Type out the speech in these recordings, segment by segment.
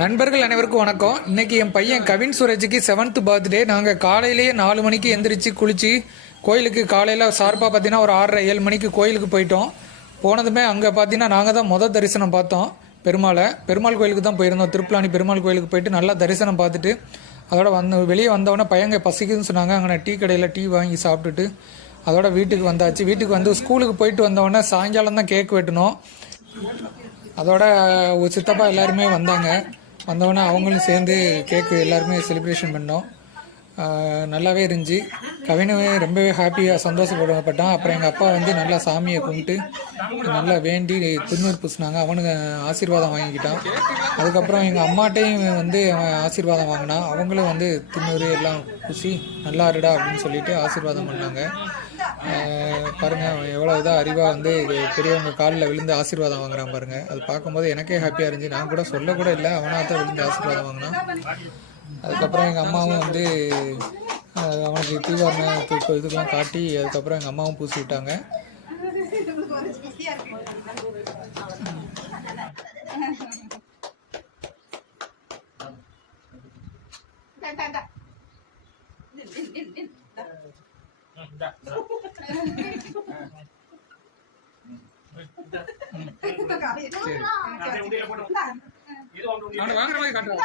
நண்பர்கள் அனைவருக்கும் வணக்கம். இன்னைக்கு என் பையன் கவின் சூரஜுக்கு 7th பர்த்டே. நாங்கள் காலையிலேயே 4 மணிக்கு எந்திரிச்சு குளிச்சு கோயிலுக்கு காலையில் ஷார்ப்பாக பார்த்தீங்கன்னா ஒரு 6:30-7 மணிக்கு கோயிலுக்கு போயிட்டோம். போனதுமே அங்கே பார்த்தீங்கன்னா நாங்கள் தான் மொதல் தரிசனம் பார்த்தோம். பெருமாள் கோயிலுக்கு தான் போயிருந்தோம். திருப்பலானி பெருமாள் கோயிலுக்கு போயிட்டு நல்லா தரிசனம் பார்த்துட்டு அதோட வெளியே வந்தவொடனே பையங்க பசிக்குதுன்னு சொன்னாங்க. அங்கே டீ கடையில் டீ வாங்கி சாப்பிட்டுட்டு அதோட வீட்டுக்கு வந்தாச்சு. வீட்டுக்கு வந்து ஸ்கூலுக்கு போயிட்டு வந்தவொடனே சாயங்காலம் தான் கேக் வெட்டணும். அதோட சித்தப்பா எல்லாருமே வந்தவொடனே அவங்களும் சேர்ந்து கேக்கு எல்லாருமே செலிப்ரேஷன் பண்ணோம். நல்லாவே இருந்துச்சு. கவினவே ரொம்பவே ஹாப்பியாக சந்தோஷப்பட்டான். அப்புறம் எங்கள் அப்பா நல்லா சாமியை கும்பிட்டு நல்லா வேண்டி திருநூறு பூசினாங்க. அவனுக்கு ஆசீர்வாதம் வாங்கிக்கிட்டான். அதுக்கப்புறம் எங்கள் அம்மாட்டையும் அவன் ஆசீர்வாதம் வாங்கினான். அவங்களும் திருநூறு எல்லாம் பூசி நல்லா இருடா அப்படின்னு சொல்லிட்டு ஆசீர்வாதம் பண்ணாங்க. பாருங்கள் எவ்வளோ இதாக அறிவாக பெரியவங்க காலில் விழுந்து ஆசீர்வாதம் வாங்குறான் பாருங்கள். அது பார்க்கும்போது எனக்கே ஹாப்பியாக இருந்துச்சு. நான் கூட சொல்லக்கூட இல்லை, அவனாக தான் விழுந்து ஆசீர்வாதம் வாங்கினான். அதுக்கப்புறம் எங்கள் அம்மாவும் அவனுக்கு தீவாரண இதுக்கெல்லாம் காட்டி அதுக்கப்புறம் எங்கள் அம்மாவும் பூசி விட்டாங்க. வாங்குற மாதிரி காட்டுறேன்.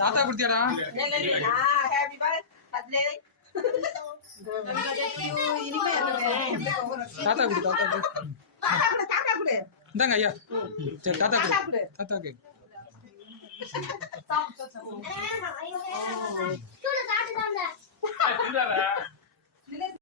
தாத்தா குடுத்தியாடா? தாத்தா குடு இந்தாங்க ஐயா. சரி தாத்தா குடு. தாத்தாக்கு